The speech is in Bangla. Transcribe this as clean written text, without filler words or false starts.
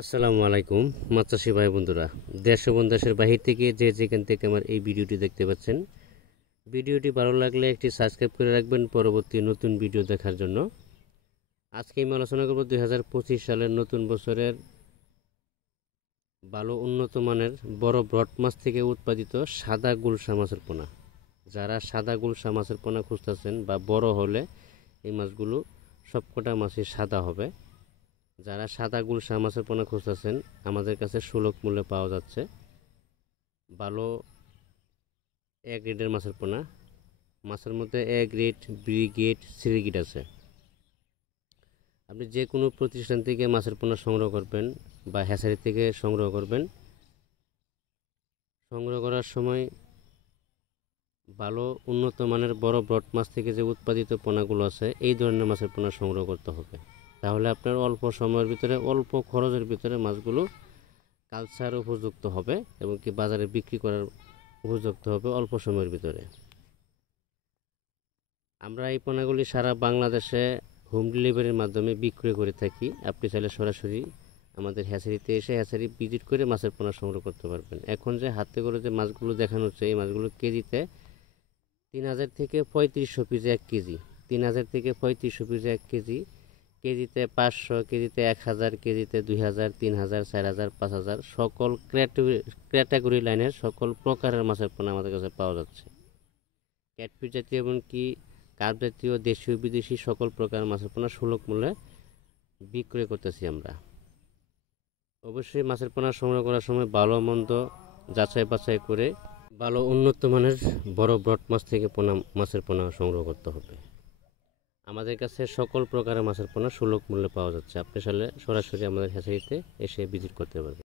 আসসালামু আলাইকুম মাছ চাষি ভাই বন্ধুরা, দেশ এবং দেশের বাহির থেকে যে যেখান থেকে আমার এই ভিডিওটি দেখতে পাচ্ছেন, ভিডিওটি ভালো লাগলে একটি সাবস্ক্রাইব করে রাখবেন পরবর্তী নতুন ভিডিও দেখার জন্য। আজকে আমি আলোচনা করব 2025 সালের নতুন বছরের ভালো উন্নত মানের বড় ব্রড মাছ থেকে উৎপাদিত সাদা গুলশা মাছের পোনা। যারা সাদা গুলশা মাছের পোনা খুঁজতেছেন বা বড় হলে এই মাছগুলো সবকটা মাছই সাদা হবে, যারা সাদা গুলশা মাছের পোনা খুঁজতেছেন আমাদের কাছে সুলভ মূল্যে পাওয়া যাচ্ছে। ভালো এ গ্রেডের মাছের পোনা, মাছের মধ্যে A grade, B grade, C grade আছে। আপনি যে কোনো প্রতিষ্ঠান থেকে মাছের পোনা সংগ্রহ করবেন বা হ্যাচারি থেকে সংগ্রহ করবেন, সংগ্রহ করার সময় ভালো উন্নত মানের বড় ব্রড মাছ থেকে যে উৎপাদিত পোনাগুলো আছে এই ধরনের মাছের পোনা সংগ্রহ করতে হবে। তাহলে আপনার অল্প সময়ের ভিতরে অল্প খরচের ভিতরে মাছগুলো কালচার উপযুক্ত হবে এবং কি বাজারে বিক্রি করার উপযুক্ত হবে অল্প সময়ের ভিতরে। আমরা এই পোনাগুলি সারা বাংলাদেশে হোম ডেলিভারির মাধ্যমে বিক্রি করে থাকি। আপনি চাইলে সরাসরি আমাদের হ্যাচারিতে এসে হ্যাচারি ভিজিট করে মাছের পোনা সংগ্রহ করতে পারবেন। এখন যে হাতে করে যে মাছগুলো দেখানো হচ্ছে এই মাছগুলো কেজিতে 3000 থেকে 3500 পিসে 1 কেজি, 3000 থেকে 3500 পিসে 1 কেজি, কেজিতে 500, কেজিতে 1000, কেজিতে 2000, 3000, 4000, 5000 সকল ক্যাটাগরি লাইনের সকল প্রকারের মাছের পোনা আমাদের কাছে পাওয়া যাচ্ছে। ক্যাটফিশ জাতীয় এমনকি কার্প জাতীয় দেশীয় বিদেশি সকল প্রকার মাছের পোনা সুলভ মূল্যে বিক্রয় করতেছি আমরা। অবশ্যই মাছের পোনা সংগ্রহ করার সময় ভালো মন্দ যাচাই বাছাই করে ভালো উন্নত মানের বড় ব্রড মাছ থেকে মাছের পোনা সংগ্রহ করতে হবে। আমাদের কাছে সকল প্রকারের মাছের পোনা সুলভ মূল্যে পাওয়া যাচ্ছে। আপনি চাইলে সরাসরি আমাদের হ্যাচারিতে এসে ভিজিট করতে পারবেন।